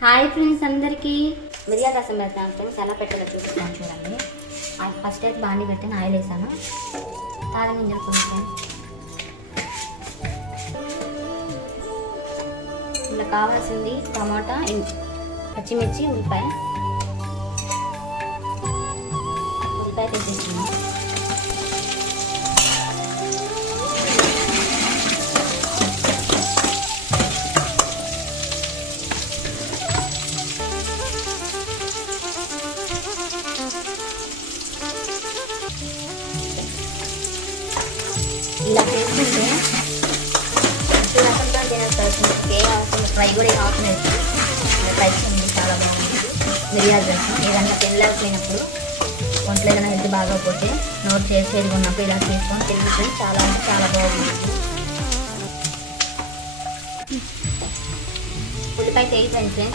Hi friends, అందరికీ మిరియాల రసం పెడతాను ఫ్రెండ్స్. ఎలా పెట్టాలో చూపిస్తాను చూడండి. ఫస్ట్ అయితే బాండి పెట్టాను, ఆయిల్ వేసాను, తాళం గింజలు కొంచెం, ఇలా కావాల్సింది టమాటా, పచ్చిమిర్చి, ఉల్లిపాయ తీసేస్తున్నాను. ఇలా చేసుకుంటే రసంతో తినేస్తుంది. ఏ అవసరం ఫ్రై కూడా ఏం అవసరం లేదు. ట్రై చేయండి, చాలా బాగుంది. మిరియాల రసం ఏదన్నా తినలేకపోయినప్పుడు, ఒంట్లో ఏదైనా హెల్త్ బాగోకపోతే, నోట్ చేసేది ఉన్నప్పుడు ఇలా చేసుకొని తిరుగుతుంది. చాలా అంటే చాలా బాగుంది. ఉల్లిపాయ తెగిపోయింది ఫ్రెండ్స్.